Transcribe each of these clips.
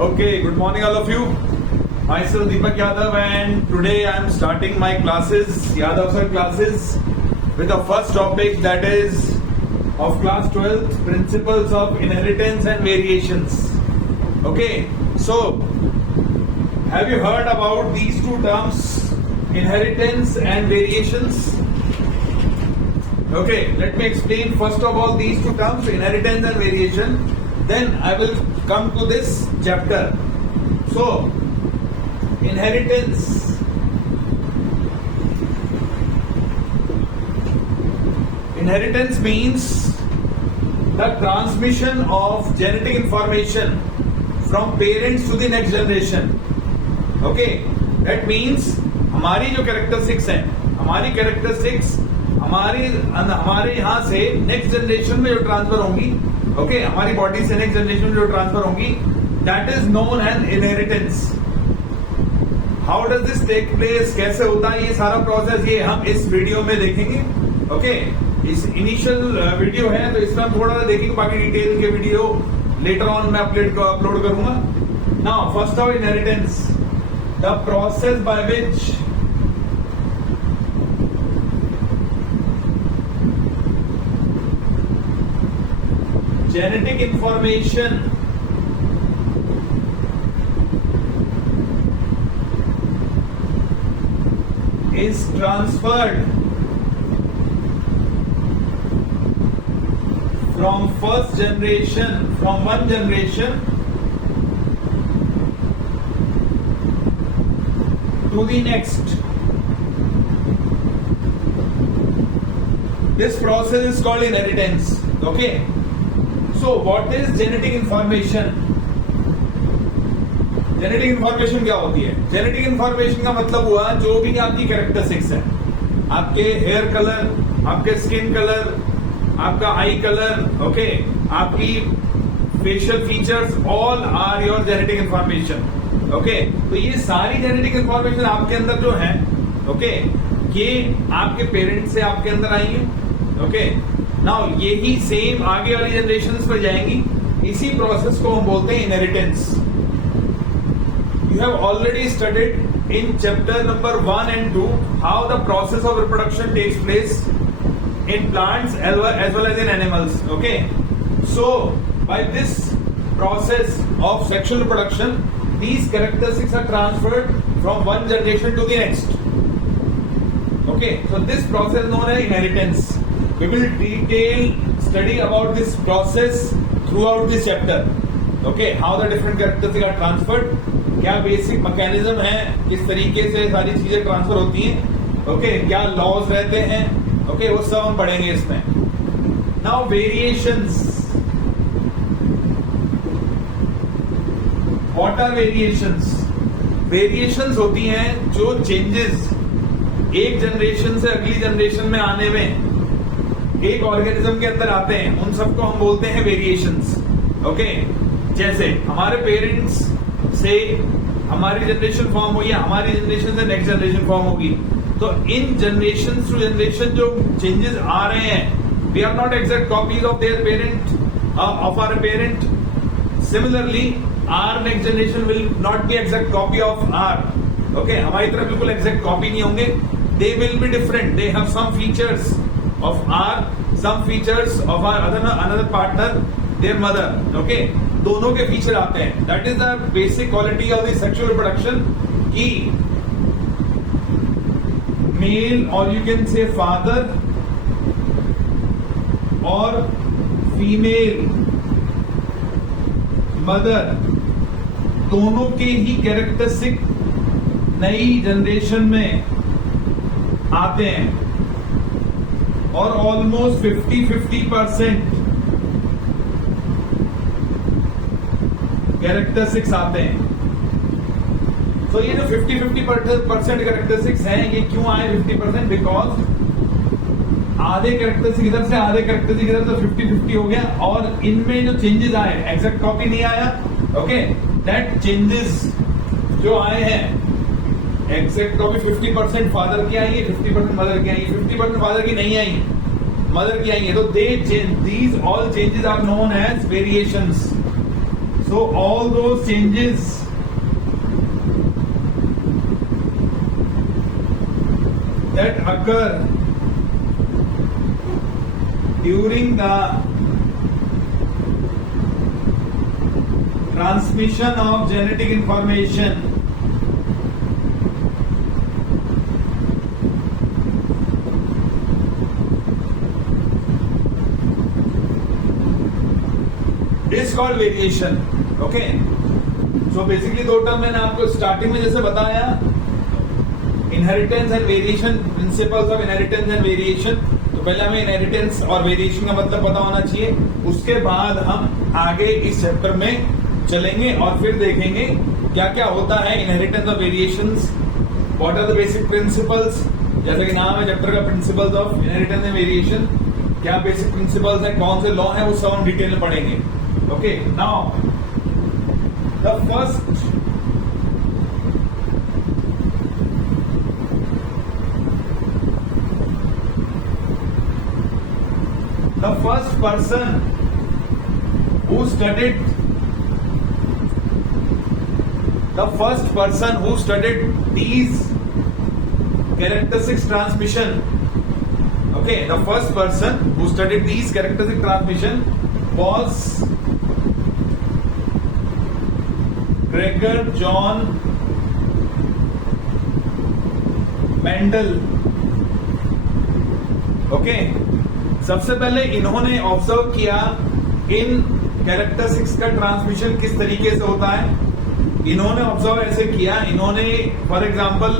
Okay, good morning all of you. Myself Deepak Yadav and today I am starting my classes, Yadav sir classes with the first topic that is of class 12th, principles of inheritance and variations. Okay, so have you heard about these two terms, inheritance and variations? Okay, let me explain first of all these two terms, inheritance and variation. Then I will come to this chapter. So, inheritance. Inheritance means the transmission of genetic information from parents to the next generation. Okay, that means हमारी जो characteristics हैं, हमारी characteristics हमारे यहाँ से next generation में जो transfer होंगी, ओके, हमारी बॉडी से नेक्स्ट जनरेशन में जो ट्रांसफर होंगी, that is known as inheritance. How does this take place, कैसे होता है ये सारा प्रोसेस, ये हम इस वीडियो में देखेंगे. ओके, इस इनिशियल वीडियो है तो इसमें हम थोड़ा सा देखेंगे, बाकी डिटेल के वीडियो लेटर ऑन मैं अपलोड करूंगा. Now first of inheritance, the process by which genetic information is transferred from first generation, from one generation to the next. This process is called inheritance. Okay. So what is genetic information? Genetic information क्या होती है? Genetic information का मतलब हुआ जो भी आपकी characteristics है, आपके हेयर कलर, आपके स्किन कलर, आपका आई कलर, ओके, आपकी facial features, all are your genetic information. Okay, तो ये सारी जेनेटिक इंफॉर्मेशन आपके अंदर जो है, ओके, ये आपके पेरेंट्स से आपके अंदर आई है. ओके, नाउ यही सेम आगे वाली जनरेशंस पर जाएंगी. इसी प्रोसेस को हम बोलते हैं inheritance. You have already studied in chapter number 1 and 2 how the process of reproduction takes place in plants as well as in animals. Okay, so by this process of sexual reproduction these characteristics are transferred from one generation to the next. Okay, so this process known as inheritance. We will detail study about this process throughout this chapter. Okay, how the different characteristics are transferred, क्या basic mechanism है, किस तरीके से सारी चीजें transfer होती हैं, okay, क्या लॉज रहते हैं, ओके, वो सब हम पढ़ेंगे इसमें. Now variations. What are variations? Variations होती हैं जो चेंजेस एक जनरेशन से अगली जनरेशन में आने में एक ऑर्गेनिज्म के अंदर आते हैं, उन सबको हम बोलते हैं वेरिएशंस. ओके, जैसे हमारे पेरेंट्स से हमारी जनरेशन फॉर्म हुई, हमारी जनरेशन से नेक्स्ट जनरेशन फॉर्म होगी, तो इन जनरेशन टू जनरेशन जो चेंजेस आ रहे हैं, we are not exact copies of their parent, of our parent. Similarly our next generation will not be exact copy of our. Okay, हमारी तरफ बिल्कुल exact copy नहीं होंगे. They will be different. They have some features of our, some features of our another partner, their mother. Okay, दोनों के feature आते हैं. That is the basic quality of the sexual reproduction कि male or you can say father और female mother दोनों के ही characteristic नई generation में आते हैं और ऑलमोस्ट 50-50% कैरेक्टरिस्टिक्स आते हैं. तो ये जो 50-50% कैरेक्टरिस्टिक्स हैं, ये क्यों आए 50%? बिकॉज आधे कैरेक्टरिस्टिक इधर से, आधे कैरेक्टरिस्टिक इधर से, 50-50 हो गया. और इनमें जो चेंजेस आए, एग्जैक्ट कॉपी नहीं आया. ओके, दैट चेंजेस जो आए हैं, एग्जैक्ट कॉपी 50% फादर की आई है, 50% मदर की आई है, 50% फादर की नहीं आई, मदर की आई है. तो they change, these all changes are known as variations. So all those changes that occur during the transmission of genetic information is called variation. Okay, so basically दो टर्म मैंने आपको स्टार्टिंग में जैसे बताया, inheritance and variation, principles of inheritance and variation. तो पहले हमें inheritance और वेरिएशन का मतलब पता होना चाहिए, उसके बाद हम आगे इस चैप्टर में चलेंगे और फिर देखेंगे क्या क्या होता है इनहेरिटेंस और variations, what are the basic principles, जैसे कि नाम है चैप्टर का, principles of inheritance and variation. क्या बेसिक प्रिंसिपल्स है, कौन से लॉ है, वो सब हम डिटेल में पढ़ेंगे। Okay, now the first person who studied these characteristics transmission, okay, the first person who studied these characteristic transmission was Gregor John Mendel। Okay, सबसे पहले इन्होंने ऑब्जर्व किया इन कैरेक्टरिस्टिक्स का ट्रांसमिशन किस तरीके से होता है। इन्होंने ऑब्जर्व ऐसे किया, इन्होंने फॉर एग्जांपल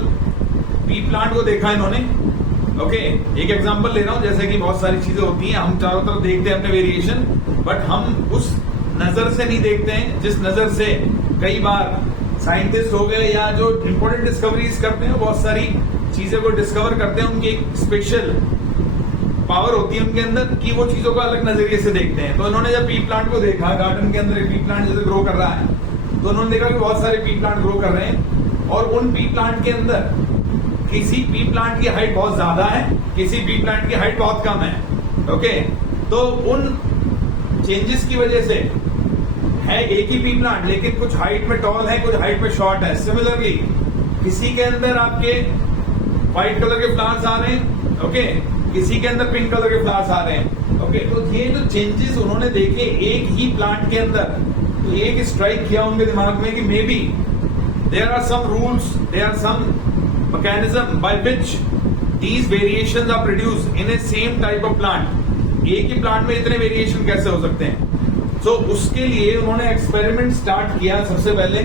पी प्लांट को देखा इन्होंने। ओके, एक एग्जांपल ले रहा हूं, जैसे कि बहुत सारी चीजें होती हैं, हम चारों तरफ देखते हैं अपने वेरिएशन, बट हम उस नजर से नहीं देखते हैं जिस नजर से कई बार साइंटिस्ट हो गए या जो इंपॉर्टेंट डिस्कवरीज करते हैं, बहुत सारी चीजें को डिस्कवर करते हैं, उनकी एक स्पेशल पावर होती है उनके अंदर कि वो चीजों को अलग नजरिए से देखते हैं। तो इन्होंने जब पी प्लांट को देखा, गार्डन के अंदर एक पी प्लांट जैसे ग्रो कर रहा है, तो उन्होंने देखा कि बहुत सारे पी प्लांट ग्रो कर रहे हैं और उन पी प्लांट के अंदर किसी पी प्लांट की हाइट बहुत ज्यादा है, किसी पी प्लांट की हाइट बहुत कम है। ओके, तो उन चेंजेस की वजह से है एक ही पी प्लांट, लेकिन कुछ हाइट में टॉल है, कुछ हाइट में शॉर्ट है। सिमिलरली किसी के अंदर आपके व्हाइट कलर के फ्लावर्स आ रहे हैं, ओके, किसी के अंदर पिंक कलर के फ्लावर्स आ रहे हैं। ओके, तो ये जो चेंजेस उन्होंने देखे एक ही प्लांट के अंदर, तो एक स्ट्राइक किया उनके दिमाग में कि maybe there are some rules, there are some mechanism by which these variations are produced in a same type of plant. एक ही प्लांट में इतने वेरिएशन कैसे हो सकते हैं? तो उसके लिए उन्होंने एक्सपेरिमेंट स्टार्ट किया। सबसे पहले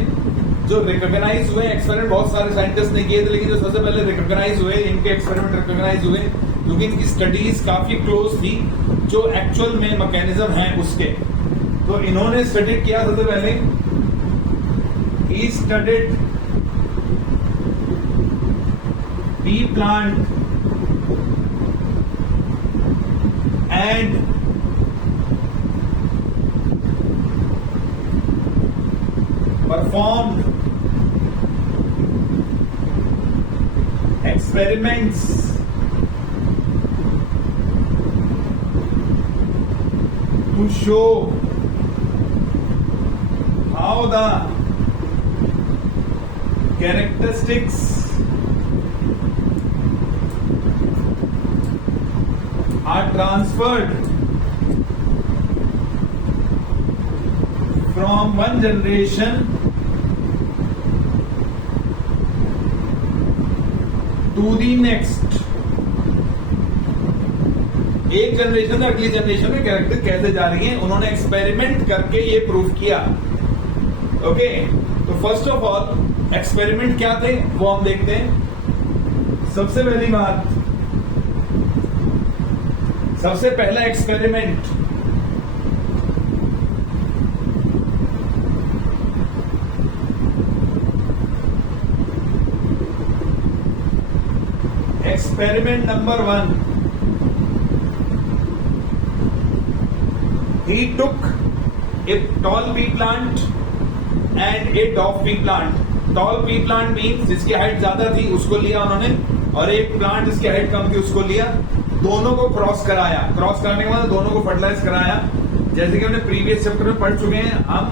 जो रिकॉग्नाइज हुए एक्सपेरिमेंट, बहुत सारे साइंटिस्ट ने किए थे, लेकिन जो सबसे पहले रिकॉग्नाइज हुए, इनके एक्सपेरिमेंट रिकॉग्नाइज हुए क्योंकि इनकी स्टडीज काफी क्लोज थी जो एक्चुअल में मैकेनिज्म है उसके। तो इन्होंने स्टडी किया सबसे पहले, he studied P plant and performed experiments to show how the characteristics are transferred from one generation to the next। एक जनरेशन से अगली जनरेशन में कैरेक्टर कैसे जा रही है, उन्होंने एक्सपेरिमेंट करके ये प्रूव किया। ओके, तो फर्स्ट ऑफ ऑल एक्सपेरिमेंट क्या थे वो हम देखते हैं। सबसे पहली बात, सबसे पहला experiment experiment number 1, he took a tall pea plant and a dwarf pea plant। tall pea plant means जिसकी हाइट ज्यादा थी उसको लिया उन्होंने, और एक प्लांट जिसकी हाइट कम थी उसको लिया, दोनों को क्रॉस कराया। क्रॉस कराने के बाद दोनों को फर्टिलाइज कराया। जैसे कि हमने प्रीवियस चैप्टर में पढ़ चुके हैं, हम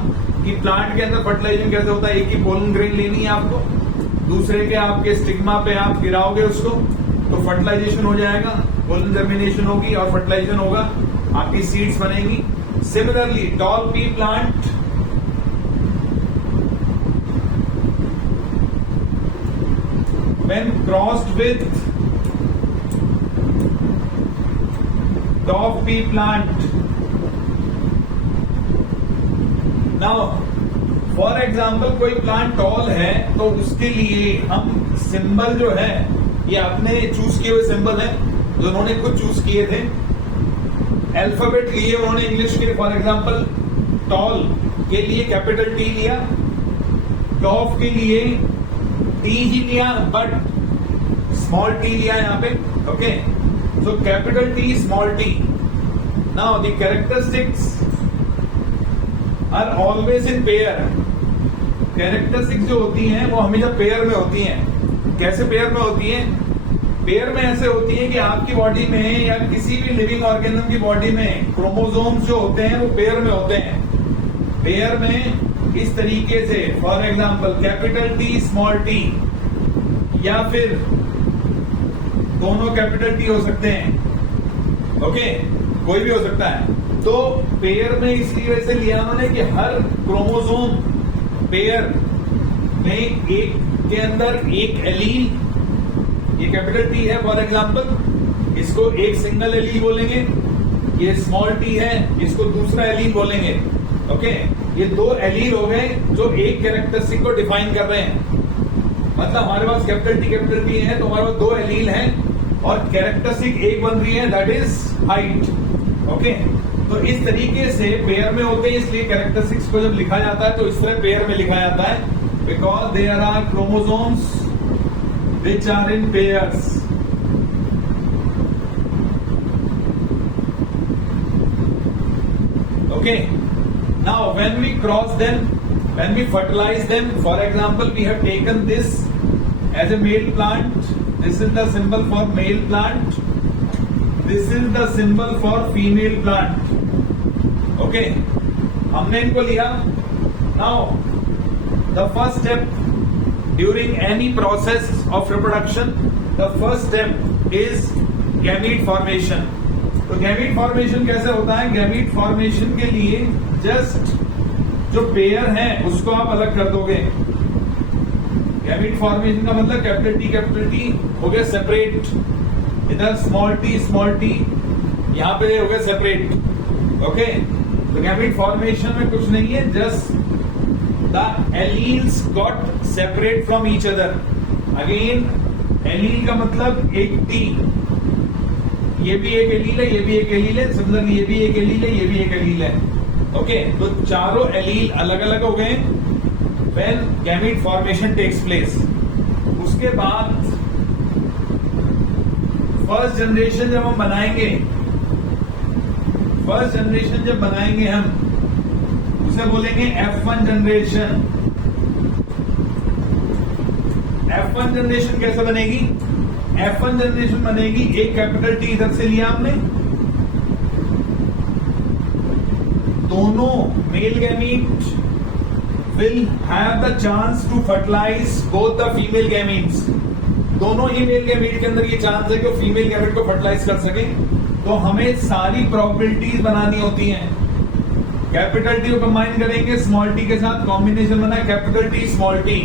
कि प्लांट के अंदर फर्टिलाइजेशन कैसे होता है। एक ही पोलन ग्रेन लेनी है आपको, दूसरे के आपके स्टिग्मा पे आप गिराओगे उसको तो फर्टिलाइजेशन हो जाएगा, पोलन जर्मिनेशन होगी और फर्टिलाइजेशन होगा, आपकी सीड्स बनेगी। Similarly toll P plant when crossed with dwarf pea plant. Now for example कोई प्लांट टॉल है तो उसके लिए हम सिंबल जो है ये अपने चूज किए हुए सिंबल है जो उन्होंने खुद चूज किए थे। अल्फाबेट लिए उन्होंने इंग्लिश के, फॉर एग्जांपल टॉल के लिए कैपिटल टी लिया, डॉफ के लिए टी ही लिया बट स्मॉल टी लिया यहाँ पे। Okay, so capital T small T. Now the characteristics are always in pair. Characteristics जो होती हैं वो हमेशा पेयर में होती हैं। कैसे पेयर में होती हैं? पेयर में ऐसे होती है कि आपकी बॉडी में या किसी भी लिविंग ऑर्गेनिज्म की बॉडी में क्रोमोसोम्स जो होते हैं वो पेयर में होते हैं। पेयर में इस तरीके से, for example capital T small T, या फिर दोनों कैपिटल टी हो सकते हैं। ओके, कोई भी हो सकता है। तो पेयर में इसलिए वैसे लिया उन्होंने कि हर क्रोमोसोम पेयर में एक के अंदर एक एलील, ये कैपिटल टी है फॉर एग्जाम्पल, इसको एक सिंगल एलील बोलेंगे। ये स्मॉल टी है, इसको दूसरा एलील बोलेंगे। ओके, ये दो एलील हो गए जो एक कैरेक्टरिस्टिक को डिफाइन कर रहे हैं। मतलब हमारे पास कैपिटल टी है तो हमारे पास दो एलील हैं और कैरेक्टरिस्टिक एक बन रही है, दैट इज हाइट। ओके, तो इस तरीके से पेयर में होते हैं, इसलिए कैरेक्टरिस्टिक्स को जब लिखा जाता है तो इस तरह पेयर में लिखा जाता है, because there are chromosomes which are in pairs. Okay, now when we cross them, when we fertilize them, for example we have taken this as a male plant, this is the symbol for male plant, this is the symbol for female plant. Okay, हमने इनको लिया। now the first step during any process of reproduction, the first step is gamete formation. तो gamete formation कैसे होता है? Gamete formation के लिए just जो पेयर है उसको आप अलग कर दोगे। गैमीट फॉर्मेशन का मतलब कैपिटल टी हो गया सेपरेट, इधर स्मॉल टी यहाँ पे हो गया सेपरेट। ओके, तो गैमीट फॉर्मेशन में कुछ नहीं है, just the alleles got separate from each other. Again allele का मतलब एक टी, ये भी एक एलील है, ये भी एक एलील है, सिमिलरली ये भी एक एलील है, ये भी एक एलील है। ओके, तो चारों एलील अलग अलग हो गए when gamete formation takes place. उसके बाद फर्स्ट जनरेशन जब हम बनाएंगे, फर्स्ट जनरेशन जब बनाएंगे हम उसे बोलेंगे F1 जनरेशन। F1 जनरेशन कैसे बनेगी? F1 जनरेशन बनेगी, एक कैपिटल टी इधर से लिया हमने, दोनों male gamete will have the chance to fertilize both the female gametes. दोनों ही मेल गैमीट के अंदर ये चांस है कि वो फीमेल गैमीट को फर्टिलाइज कर सके। तो हमें सारी प्रोबेबिलिटीज बनानी होती हैं। कैपिटल टी को कंबाइन करेंगे स्मॉल टी के साथ, कॉम्बिनेशन बना है capital T small T.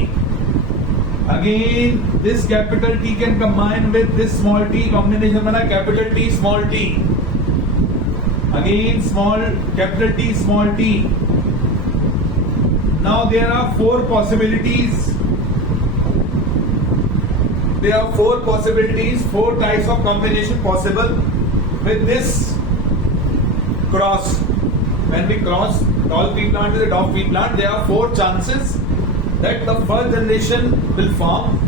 Again, this capital T can combine with this small t, combination बना capital T small t. Again, small capital T small t. Now there are four possibilities. There are four possibilities, four types of combination possible with this cross. When we cross tall pea plant with a dwarf pea plant, there are four chances that the first generation will form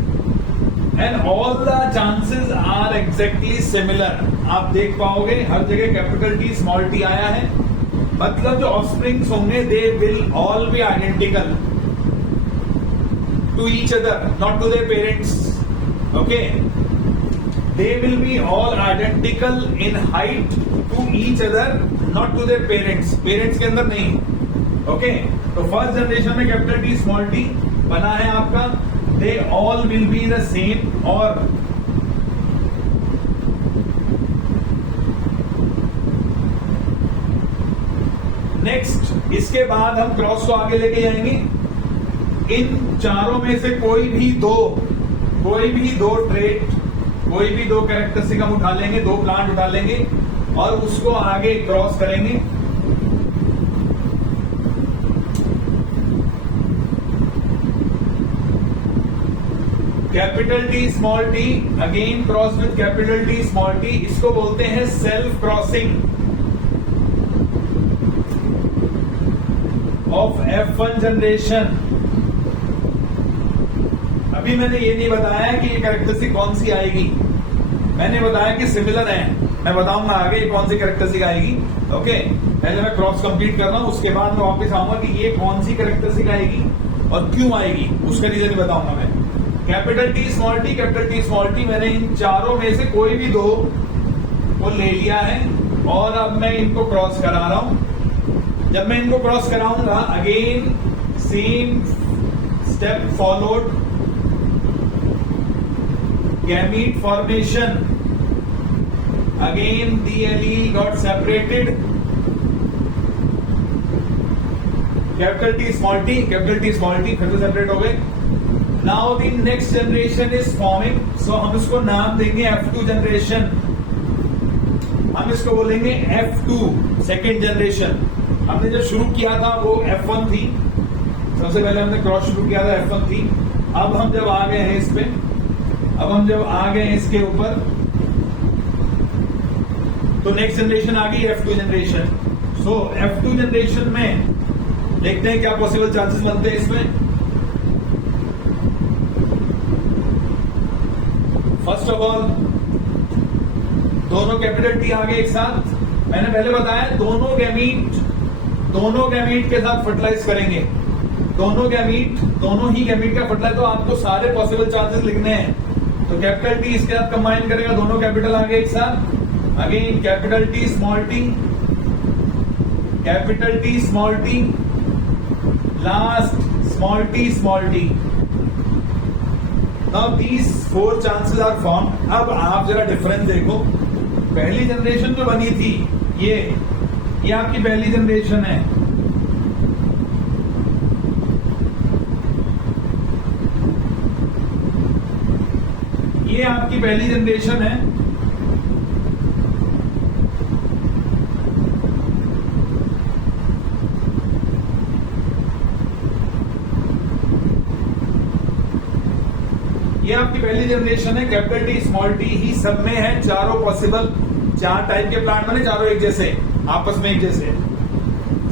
and all the chances are exactly similar. आप देख पाओगे हर जगह capital T small T आया है, मतलब जो offsprings होंगे they will all be identical to each other, not to their parents. Okay, they will all be identical in height to each other, not to their parents. Parents के अंदर नहीं। ओके, तो फर्स्ट जनरेशन में capital T small T बना है आपका, they all will be the same. और नेक्स्ट इसके बाद हम क्रॉस को आगे लेके जाएंगे। इन चारों में से कोई भी दो ट्रेट, कोई भी दो कैरेक्टरिस्टिक हम उठा लेंगे, दो प्लांट उठा लेंगे और उसको आगे क्रॉस करेंगे। Capital T small T again cross with capital T small T, इसको बोलते हैं self crossing of F1 generation. अभी मैंने ये नहीं बताया कि ये कैरेक्टरिस्टिक कौन सी आएगी, मैंने बताया कि सिमिलर है, मैं बताऊंगा आगे कौन सी कैरेक्टरिस्टिक आएगी। ओके, पहले मैं क्रॉस कंप्लीट कर रहा हूं, उसके बाद मैं वापस आऊंगा कि ये कौन सी कैरेक्टरिस्टिक आएगी और क्यों आएगी, उसका रीजन बताऊंगा मैं। Capital T small T, capital T small T, मैंने इन चारों में से कोई भी दो को ले लिया है और अब मैं इनको क्रॉस करा रहा हूं। जब मैं इनको क्रॉस कराऊंगा, again same step followed, gamete formation, again the allele got separated, capital T small T, capital T small T फिर से सेपरेट हो गए। Now the next generation is forming, so हम इसको नाम देंगे F2 जनरेशन, हम इसको बोलेंगे F2 सेकेंड जनरेशन। हमने जब शुरू किया था वो F1 थी, सबसे पहले हमने क्रॉस शुरू किया था F1 थी। अब हम जब आ गए हैं इस पे, अब हम जब आ गए इसके ऊपर, तो नेक्स्ट जनरेशन आ गई F2 जनरेशन। सो F2 जनरेशन में देखते हैं क्या पॉसिबल चांसेस बनते हैं इसमें। फर्स्ट ऑफ ऑल दोनों कैपिटल टी आ गए एक साथ। मैंने पहले बताया दोनों गैमीट के साथ फर्टिलाइज करेंगे, दोनों ही गैमीट का फर्टिलाइज, तो आपको सारे पॉसिबल चांसेस लिखने हैं। तो कैपिटल टी इसके साथ कंबाइन करेगा, दोनों कैपिटल आ गए एक साथ। Again capital T small T, capital T small T, last small T. Now these 4 chances are formed। अब आप जरा डिफरेंस देखो, पहली जनरेशन जो बनी थी ये आपकी पहली जनरेशन है, ये आपकी पहली जनरेशन है। ये आपकी पहली जनरेशन है। कैपिटल टी स्मॉल टी ही सब में है, चारों पॉसिबल, 4 टाइप के प्लांट बने, चारों एक जैसे, आपस में एक जैसे।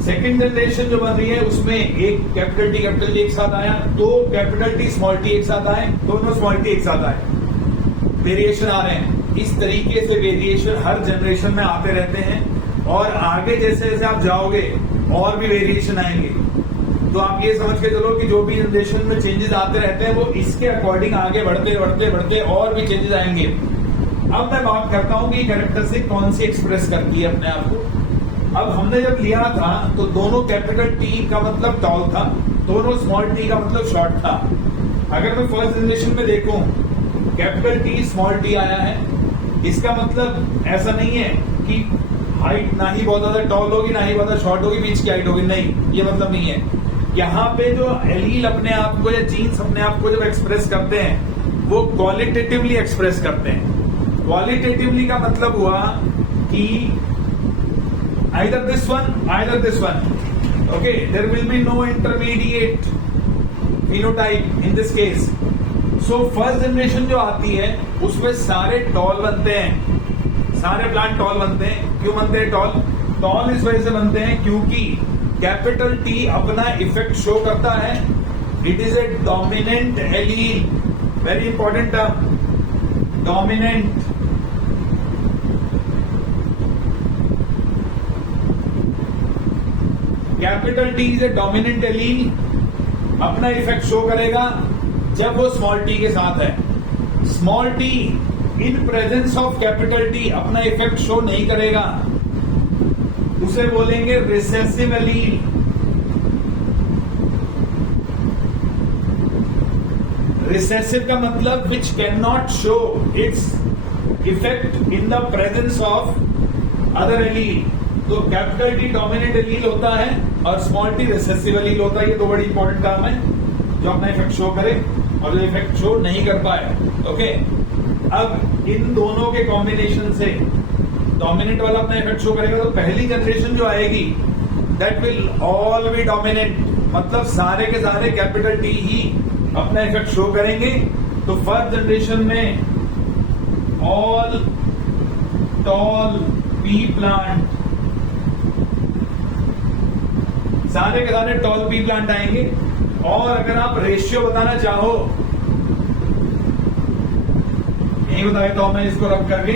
सेकंड जनरेशन जो बन रही है उसमें एक कैपिटल टी एक साथ आया, 2 कैपिटल टी स्मॉल टी एक साथ आए, दोनों स्मॉल टी एक साथ आए, वेरिएशन आ रहे हैं। इस तरीके से वेरिएशन हर जनरेशन में आते रहते हैं और आगे जैसे जैसे आप जाओगे और भी वेरिएशन आएंगे। तो आप ये समझ के चलो कि जो भी जनरेशन में चेंजेस आते रहते हैं वो इसके अकॉर्डिंग आगे बढ़ते और भी चेंजेस आएंगे। अब मैं बात करता हूं कि कैरेक्टरिस्टिक कौन सी एक्सप्रेस करती है अपने आप को। अब हमने जब लिया था तो दोनों कैपिटल टी का मतलब टॉल था, दोनों स्मॉल टी का मतलब शॉर्ट था। अगर मैं फर्स्ट जनरेशन में देखूं, कैपिटल टी स्मॉल टी आया है, इसका मतलब ऐसा नहीं है कि हाइट ना ही बहुत ज्यादा टॉल होगी ना ही बहुत ज्यादा शॉर्ट होगी, बीच की हाइट होगी, नहीं, ये मतलब नहीं है। यहाँ पे जो एलील अपने आप को या जीन्स अपने आप को जब एक्सप्रेस करते हैं वो क्वालिटेटिवली एक्सप्रेस करते हैं। क्वालिटेटिवली का मतलब हुआ कि either this one, okay, there will be no intermediate phenotype in this case। so first generation जो आती है उसमें सारे टॉल बनते हैं, सारे प्लांट टॉल बनते हैं। क्यों बनते हैं टॉल? इस वजह से बनते हैं क्योंकि कैपिटल टी अपना इफेक्ट शो करता है। It is a dominant allele, very important term, dominant. Capital T is a dominant allele, अपना इफेक्ट शो करेगा जब वो स्मॉल टी के साथ है। Small T in presence of capital T अपना इफेक्ट शो नहीं करेगा, उसे बोलेंगे रिसेसिव एलील। रिसेसिव का मतलब which can not show its effect in the presence of other allele. तो कैपिटल टी डोमिनेंट एलील होता है और स्मॉल टी रिसेसिव एलील होता है। ये दो बड़ी इंपॉर्टेंट टर्म है जो अपना इफेक्ट शो करे और जो इफेक्ट शो नहीं कर पाए। ओके, अब इन दोनों के कॉम्बिनेशन से डोमिनेंट वाला अपना इफेक्ट शो करेगा। तो पहली जनरेशन जो आएगी that will all B dominant, मतलब सारे के सारे कैपिटल टी ही अपना इफेक्ट शो करेंगे। तो फर्स्ट जनरेशन में ऑल टॉल पी प्लांट, सारे के सारे टॉल पी प्लांट आएंगे। और अगर आप रेशियो बताना चाहो, यही बता देता हूं मैं इसको रब करके,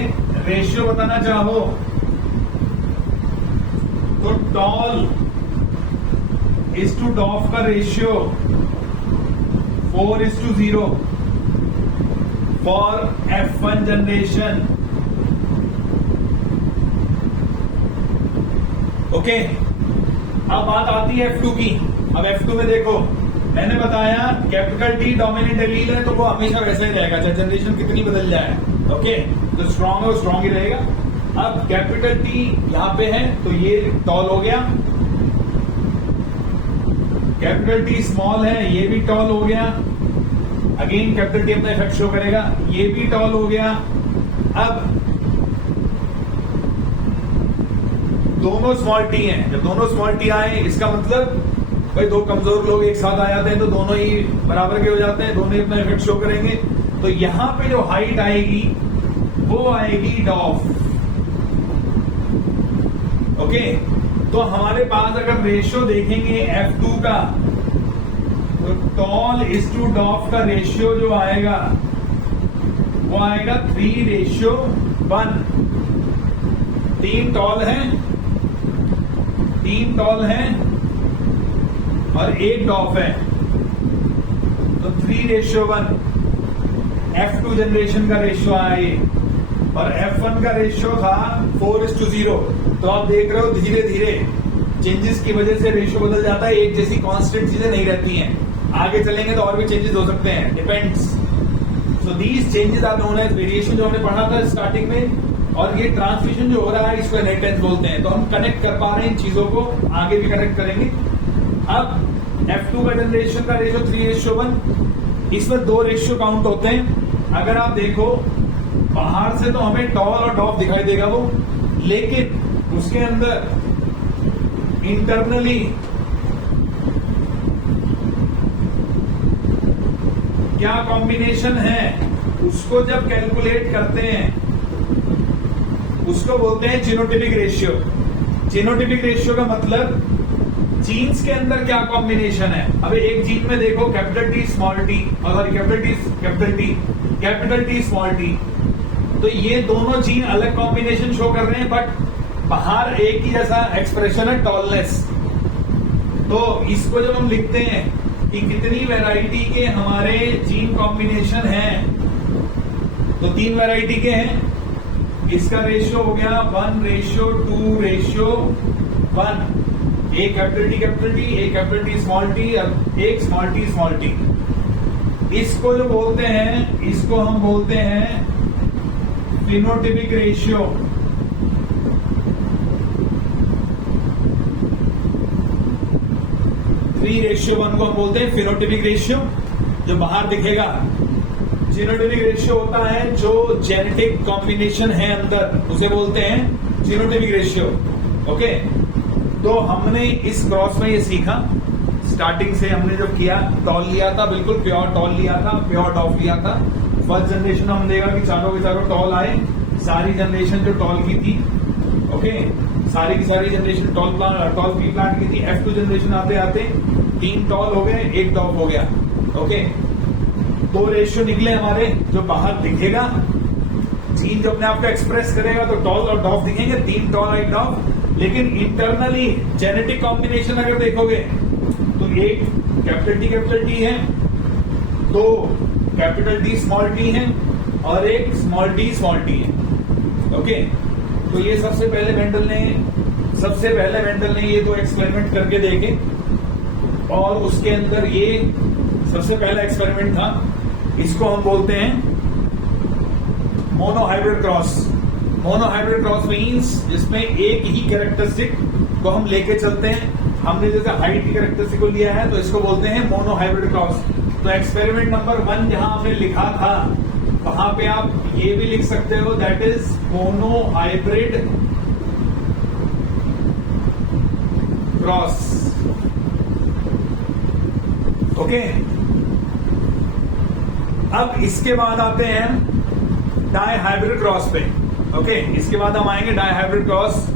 रेशियो बताना चाहो तो टॉल इज टू डॉफ का ratio 4:0 for F1 generation. Okay, अब बात आती है F2 की। अब F2 में देखो, मैंने बताया कैपिटल टी डोमिनेंट एलील है तो वो हमेशा वैसा ही रहेगा चाहे जनरेशन कितनी बदल जाए। ओके, तो स्ट्रॉन्ग है वो स्ट्रॉन्ग ही रहेगा। अब कैपिटल टी यहां पे है तो ये टॉल हो गया, कैपिटल टी स्मॉल है ये भी टॉल हो गया, अगेन कैपिटल टी अपना इफेक्ट शो करेगा, ये भी टॉल हो गया। अब दोनों स्मॉल टी हैं, जब दोनों स्मॉल टी आए इसका मतलब भाई दो कमजोर लोग एक साथ आ जाते हैं तो दोनों ही बराबर के हो जाते हैं, दोनों ही अपना इफेक्ट शो करेंगे। तो यहां पे जो हाइट आएगी वो आएगी डॉफ। ओके, तो हमारे पास अगर रेशियो देखेंगे F2 का तो टॉल इज टू डॉफ का रेशियो जो आएगा वो आएगा 3:1। 3 टॉल है, 3 टॉल है और 1 डॉफ है, तो 3:1 F2 जनरेशन का रेशियो आया ये। और F1 का रेशियो था 4:0। तो आप देख रहे हो धीरे धीरे चेंजेस की वजह से रेशियो बदल जाता है, एक जैसी कांस्टेंट चीजें नहीं रहती हैं। आगे चलेंगे तो और भी चेंजेस हो सकते हैं, depends. So these changes are known as variation, जो हमने पढ़ा था स्टार्टिंग में। और ये ट्रांसमिशन जो हो रहा है इसको इनहेरिटेंस बोलते हैं। तो हम कनेक्ट कर पा रहे हैं इन चीजों को, आगे भी कनेक्ट करेंगे। अब F2 का जनरेशन का रेशियो 3:1, इसमें 2 रेशियो काउंट होते हैं। अगर आप देखो बाहर से तो हमें टॉल और डॉफ दिखाई देगा वो, लेकिन उसके अंदर इंटरनली क्या कॉम्बिनेशन है उसको जब कैलकुलेट करते हैं उसको बोलते हैं जीनोटिपिक रेशियो। जीनोटिपिक रेशियो का मतलब जीन्स के अंदर क्या कॉम्बिनेशन है। अब एक जीन में देखो कैपिटल टी स्मॉल टी, और कैपिटल टी स्मॉल टी, तो ये दोनों जीन अलग कॉम्बिनेशन शो कर रहे हैं बट बाहर एक ही जैसा एक्सप्रेशन है, टॉलनेस। तो इसको जब हम लिखते हैं कि कितनी वैरायटी के हमारे जीन कॉम्बिनेशन हैं, तो 3 वैरायटी के हैं। इसका रेशियो हो गया 1:2:1, एक कैपिटल टी, एक कैपिटल टी स्मॉल टी, एक स्मॉल टी। इसको जो बोलते हैं, इसको हम बोलते हैं फिनोटिपिक रेशियो। थ्री रेशियो 1 को हम बोलते हैं फिनोटिपिक रेशियो, जो बाहर दिखेगा। जीनोटिपिक रेशियो होता है जो जेनेटिक कॉम्बिनेशन है अंदर, उसे बोलते हैं जीनोटिपिक रेशियो। ओके, तो हमने इस क्रॉस में ये सीखा, स्टार्टिंग से हमने जो किया, टॉल लिया था, बिल्कुल प्योर टॉल लिया था, प्योर डॉफ लिया था। फर्स्ट जनरेशन में हम देखा कि चारों के चारों टॉल आए, सारी जनरेशन जो टॉल की थी, ओके, सारी की सारी जनरेशन टॉल पी प्लांट की थी। F2 जनरेशन आते आते 3 टॉल हो गए, 1 डॉफ हो गया। ओके, 2 रेशियो निकले हमारे, जो बाहर दिखेगा जीन जो अपने आप को एक्सप्रेस करेगा तो टॉल और डॉफ दिखेंगे, 3 टॉल 1 डॉफ। लेकिन इंटरनली जेनेटिक कॉम्बिनेशन अगर देखोगे तो एक कैपिटल टी है, 2 कैपिटल टी स्मॉल टी है और एक स्मॉल टी है। ओके, तो ये सबसे पहले मेंडल ने ये 2 एक्सपेरिमेंट करके देखे, और उसके अंदर ये सबसे पहला एक्सपेरिमेंट था इसको हम बोलते हैं monohybrid cross. Monohybrid cross means जिसमें एक ही कैरेक्टरिस्टिक को हम लेके चलते हैं। हमने जैसे हाइट की कैरेक्टरिस्टिक को लिया है तो इसको बोलते हैं मोनोहाइब्रिड क्रॉस। तो एक्सपेरिमेंट नंबर 1 जहां हमने लिखा था वहां पे आप ये भी लिख सकते हो, that is monohybrid cross. Okay, अब इसके बाद आते हैं डाई हाइब्रिड क्रॉस पे। ओके, इसके बाद हम आएंगे डाई हाइब्रिड क्रॉस।